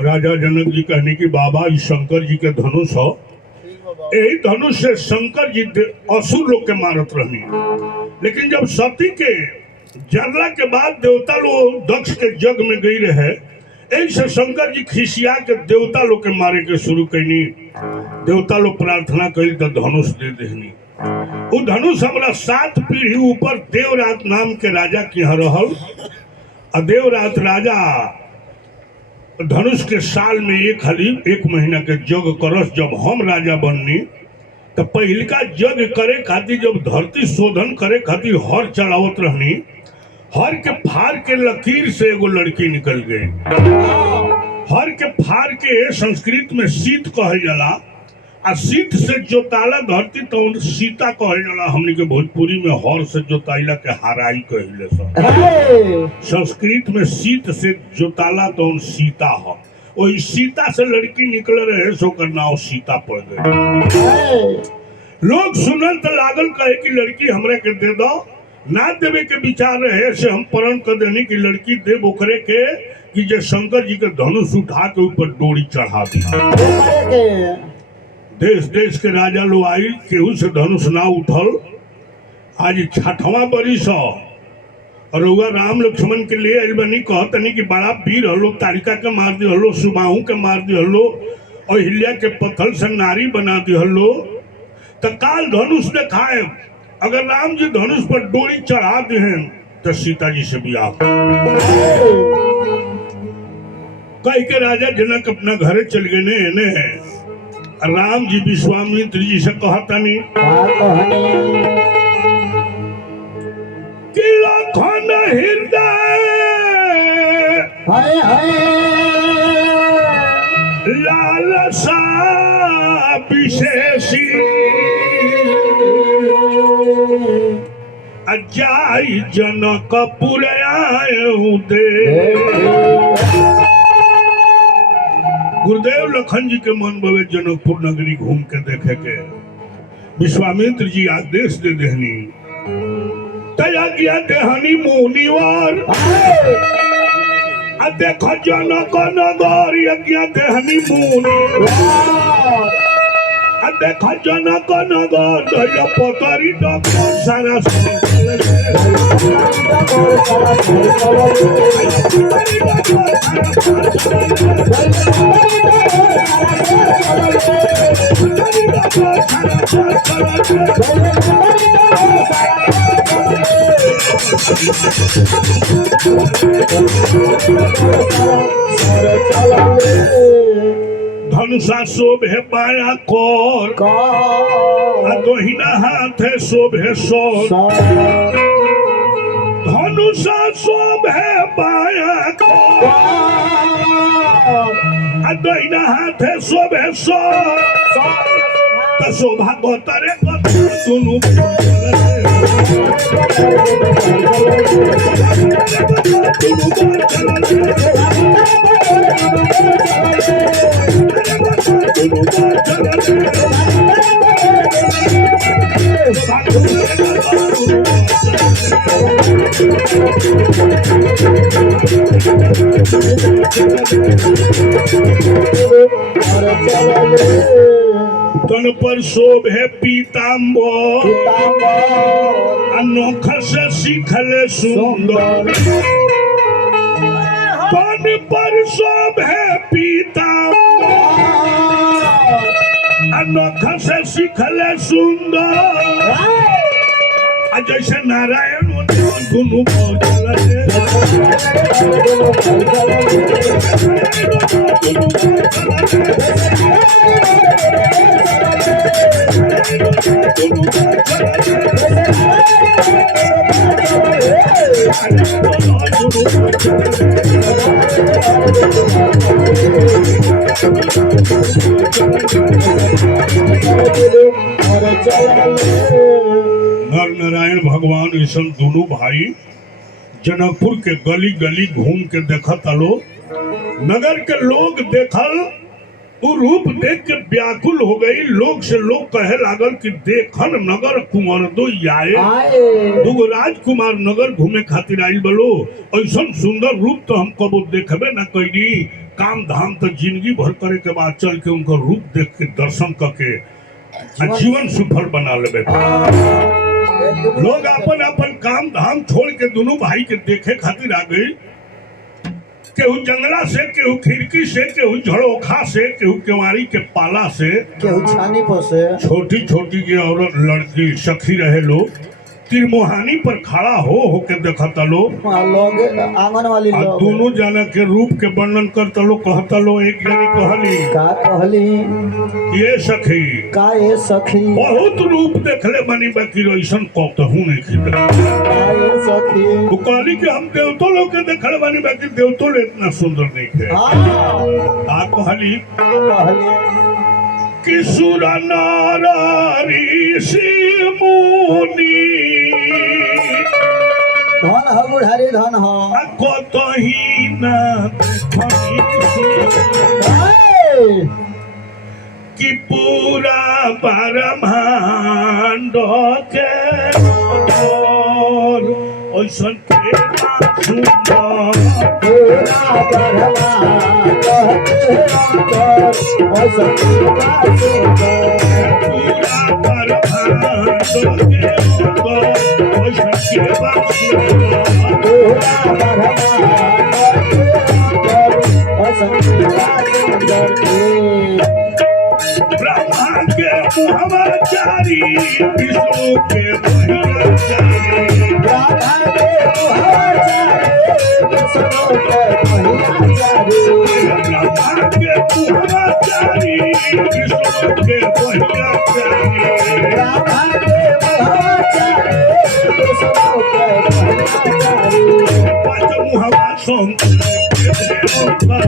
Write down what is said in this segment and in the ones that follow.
राजा जनक जी कहने की बाबा इस शंकर जी के धनुष हो, यही धनुष से शंकर जी असुर लोग के मारत रहनी। लेकिन जब सती के जरला के बाद देवता लोग दक्ष के जग में गई रहे, ऐसे शंकर जी खिसिया के देवता लोग के मारे के शुरू कैनी। देवता लोग प्रार्थना करी तो धनुष दे देनी। वो धनुष हमरा 7 पीढ़ी ऊपर देवरात नाम के राजा के यहाँ रहल। देवरात राजा धनुष के साल में एक महीना के जग करस। जब हम राजा बननी तो पहिलका जग करे खातिर जब धरती शोधन करे खातिर हर चलावत रहनी, हर के फाड़ के लकीर से एगो लड़की निकल गई। हर के फाड़ के संस्कृत में सीत कहल जाला, आ सीत से जोताला धरती तो सीता कहल जाला। हमनी के भोजपुरी में हर से जोताइला के हराई कहले सब। संस्कृत में सीत से जोताला तो सीता हो, वही सीता से लड़की निकल रहे सो कर नाव सीता पड़ गई। लोग सुनल तो लागल कहे कि लड़की हमरा के दे दो। ना देवे के विचार रहे से हम प्रण कर देनी कि लड़की देव ओकरे के कि जे शंकर जी के धनुष उठा के ऊपर डोरी चढ़ा दी। देश देश के राजा लोग आई, केहू से धनुष ना उठल। आज 6वां बरिस और रउआ राम लक्ष्मण के लिए आइल बनी, कहतनी कि बड़ा वीर हलो, तारिका के मार दी हलो, सुबाहू के मार दी हलो, और हिल्या के पत्थर से नारी बना दी हलो। तो काल धनुष दिखाए, अगर राम जी धनुष पर डोरी चढ़ा दे हैं तो सीता जी से ब्याह। कई के राजा जनक अपना घर चल गए ने। राम जी विश्वामित्र जी से कहता नहीं कि लखन हृदय लालसा विशेषी अजाई जनकपुर आए दे। गुरुदेव लखन जी के मन बवे जनकपुर नगरी घूम के देखे के। विश्वामित्र जी आदेश दे देहनी, तया गया देहनी मुनिवार देख जनक नगर यज्ञ देहनी मुनिवार देख जनक नगर दैल पतरी डकर सारा धनुषा शोभे पाया कोर दोहिना हाथे शोभे सोर। धनुषा शोभे पाया कोर दोहिना हाथे शोभे सोर। तो शोभा गोतरे सुनु तन पर शोभे पीताम्बर अनोख से सीखले सुंदर। तन पर शोभे पीताम्बर अनोख से सीखले सुंदर। जैसे नारायण दुनू नर नारायण भगवान ऐसा दोनों भाई जनकपुर के गली गली घूम के देखत आलो। नगर के लोग देखल वो रूप देख के व्याकुल हो गई। लोग से लोग कहे लागल कि देखन नगर कुंवर दो आए दुगो राजकुमार नगर घूमे खातिर आइल बलो। ऐसा सुंदर रूप तो हम कबो देखबे न कैनी। काम धाम तो जिंदगी भर करे के बाद चल के उनका रूप देख के दर्शन करके जीवन सफल बना लेबे। लोग अपन अपन काम धाम छोड़ के दोनों भाई के देखे खातिर आ गई। केहू जंगला से, केहू खिड़की से, केहू झड़ोखा से, केहू केवाड़ी के पाला से, केहू छानी पर से। छोटी छोटी के औरत लड़की सखी रहे लोग तिरमोहानी पर खड़ा हो के देखता लो। आंगन वाली लोग दोनों जना के रूप के वर्णन करता लो। कहता लो एक जनी कहली का कहली ये सखी का ये सखी बहुत रूप देखले बनी बाकी ऐसन कहूँ नहीं खिद ये सखी वो कहली कि हम देवतो लोग के देखले बनी बाकी देवतो लोग इतना सुंदर नहीं थे। आ कहली कि सुर नर ऋषि मुनि धन हो बुढ़ारी धन हो कतही न कि पूरा ब्रह्मांड के ऐसा सुंदर पूरा ब्रह्मांड ब्रह्मा के मुहम्मचारी विष्णु के महियाचारी ब्रह्मा के मुहम्मचारी विष्णु के महियाचारी ब्रह्मा के मुहम्मचारी विष्णु के महियाचारी ब्रह्मा के मुहम्मचारी विष्णु के महियाचारी पांच मुहम्मा शंकर के शंकर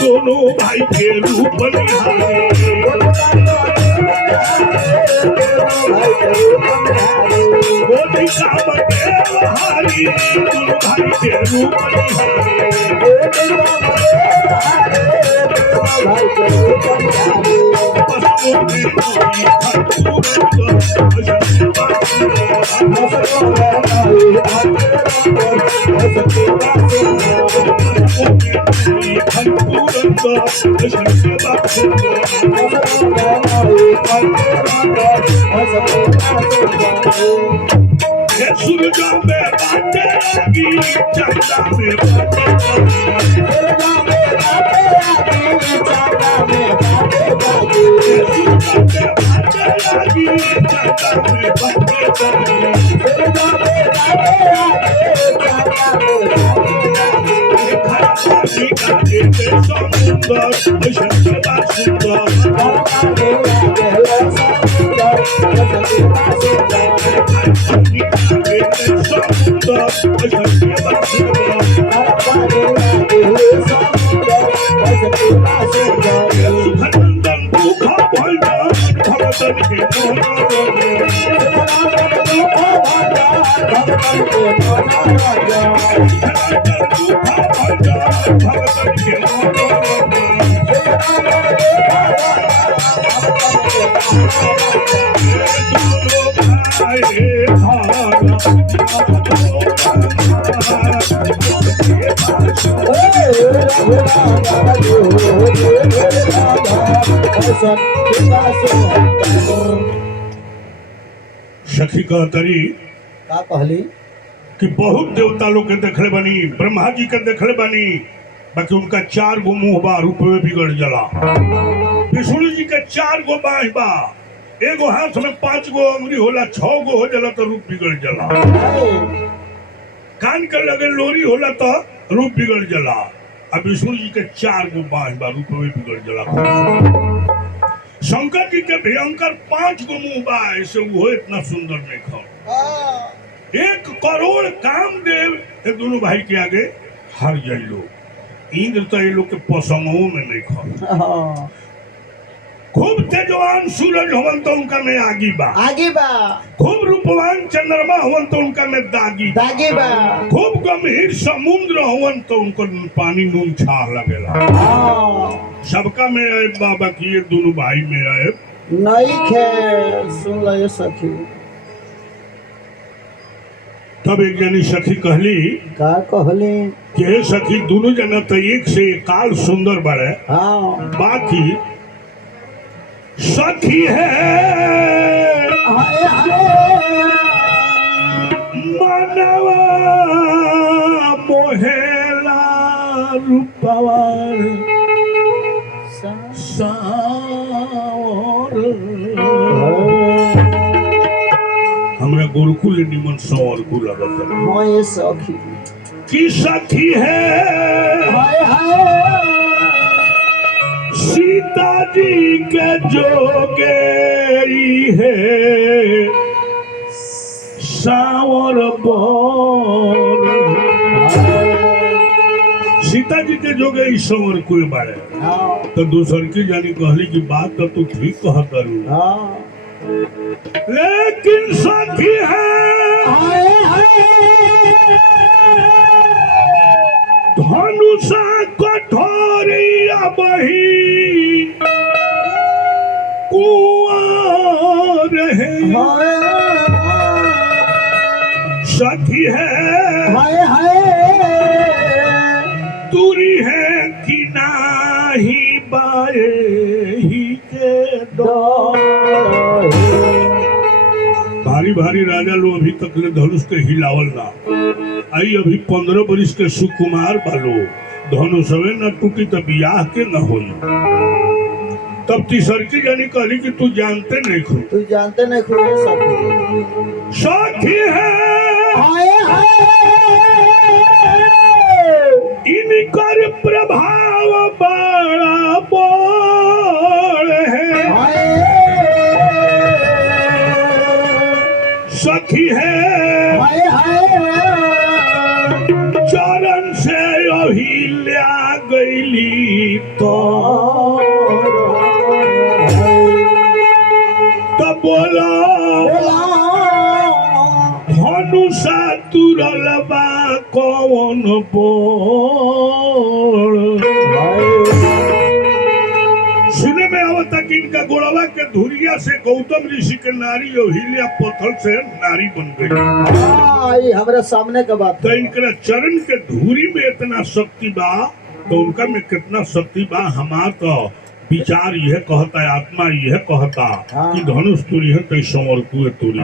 दोनों भाई के रूप बलिहारी मोदी काम देवहारी दोनों भाई के रूप सूरजा में बाटे लगी चंदा में बाटे लगी चंदा में बाटे सखी का तरी का कहली कि बहुत देवता लोग के देखले बनी, ब्रह्मा जी के देखले बनी, बाकी उनका 4 गो मुंह बा, रूप में बिगड़ जला। विष्णु जी के 4 गो बाह बा, एगो हाथ में 5 गो अंगुली होला, 6 गो हो जला तो रूप बिगड़ जला। कान के लगे लोरी होला तो रूप बिगड़ जला। अब विष्णु जी के 4 गो बाह बा, रूप में बिगड़ जला। शंकर जी के भयंकर 5 गो मुंह बा, ऐसे वो इतना सुंदर नहीं खा। हाँ 1 करोड़ कामदेव ये दोनों भाई के आगे हार जाइलो। इंद्र तो ये लोग के पसंगों में नहीं खा। हाँ खूब तेजवान सूरज हवन तो उनका में आगी बा, आगे बा खूब रूपवान चंद्रमा हवन तो उनका में दागी बा, दागे बा खूब गंभीर समुद्र हवन तो उनको पानी नून छाह लगेला। हाँ सबका में आए बाबा की ये दोनों भाई में आए। नहीं खे सुन लो ये सखी तब एक जनी सखी कहली का कहली कि हे सखी दोनों जना तो एक से एक काल सुंदर बड़े, हाँ बाकी सखी है हाय हाय मानवा मोहेला रूपवार सावर। हमरा गुरुकुल निमन सवर को लगता है हाँ ये सखी कि सखी है हाय हाय सीता जी के जोगेरी है सावर बोर। सीता जी के जोगे ई संवर कोई बारे हाँ तो दूसर की जानी कहली की बात तो तू ठीक कहत रू, हाँ लेकिन सखी है हाय हाय धनुषा कठोरिया बही कुआर है। सखी है हाय हाय तुरी है कि नाही बाए ही के दो। भारी भारी राजा लोग अभी तक ले धनुष के हिलावल ना आई। अभी 15 बरिस के सुकुमार बालो धनुषवे न टूटी तो बियाह के न होई। तब तीसरकी जानी कहली कि तू जानते नहीं खो, तू जानते नहीं खुले सखी सखी है हाय हाय इनकर प्रभाव बड़ा बड़ है। हाय सखी है हाय हाय चरण से अहिल्या गईली तो बोलो धनुषा तुरलबा कौन बोल। सुने में आवता कि इनका गोड़वा के धुरिया से गौतम ऋषि के नारी अहिल्या पत्थर से नारी बन गई। ये हमारे सामने का बात तो इनका चरण के धूरी में इतना शक्ति बा तो उनका में कितना शक्ति बा। हमार तो विचार यह कहता है, आत्मा यह कहता कि धनुष तुरी है तो संवर कुए तुरी।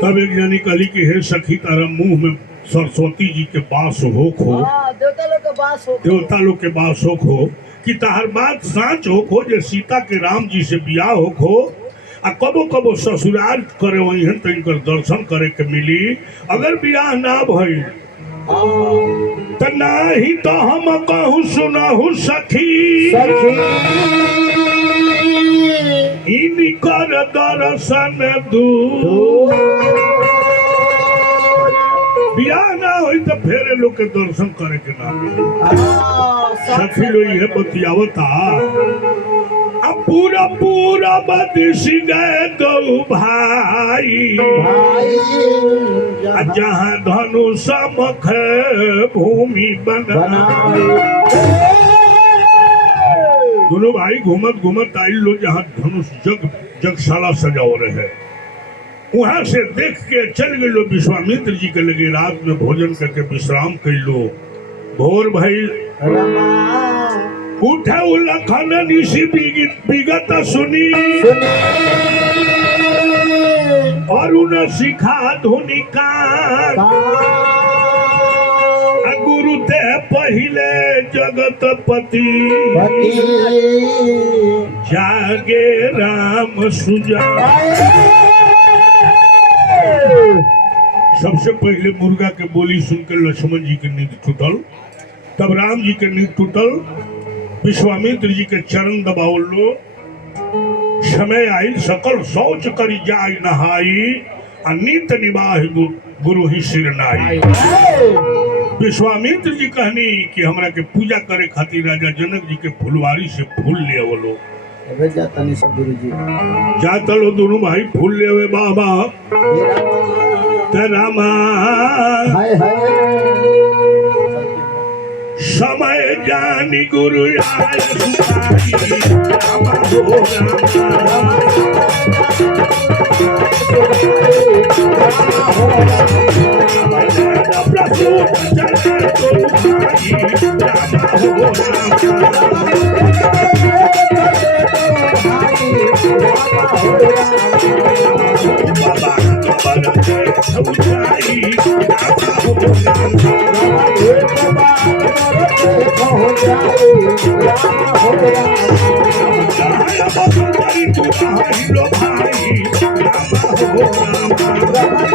तब एक जनी कहली कि हे सखी तारा मुंह में सरस्वती जी के बास हो खो, देवता लोग का बास हो देवता लोग के बास हो खो कि ताहर बात सांच हो खो जे सीता के राम जी से बियाह हो खो आ कबो कबो ससुराल करे वही तो इनकर दर्शन करे के मिली। अगर बियाह ना भई तो नाही तो हम कहूँ सुनाहू सखी इनकर दर्शन दूर। बियाह ना होई तो फिर लोग के दर्शन करे के ना मिली। सखी लोग ये बतियावता अब पूरा पूरा बदिश गए दो भाई जहाँ धनुष मुख भूमि बना। दोनों भाई घूमत घूमत आई लो जहाँ धनुष जगशाला सजाओ रहे, वहां से देख के चल गए लो विश्वामित्र जी के लगे। रात में भोजन करके विश्राम कर लो। भोर भई उठे उलखन ऋषि विगत सुनी और उन सिखा धुनिका गुरु ते पहिले जगतपति जागे राम सुजा। सबसे पहले मुर्गा के बोली सुनकर लक्ष्मण जी के नींद टूटल, तब राम जी के नींद टूटल। विश्वामित्र जी के चरण दबाओ लो समय आई सकल शौच करी जाय नहाई आ नित निवाह गुरु ही सिर नाई। विश्वामित्र जी कहनी कि हमरा के पूजा करे खातिर राजा जनक जी के फुलवारी से फूल ले आवलो। एबे जाता नहीं सब गुरुजी। जा चलो दोनों भाई फूल ले आवे बाबा। हे रामा। ते रामा हाय हाय। समय जानी गुरु आय सुताई रामा हो रामा। प्रसूत चले तो भाई रामा हो बाबा कबर के ऊंचाई रामा हो गाय बकरी तू भाई लो भाई रामा हो रामा।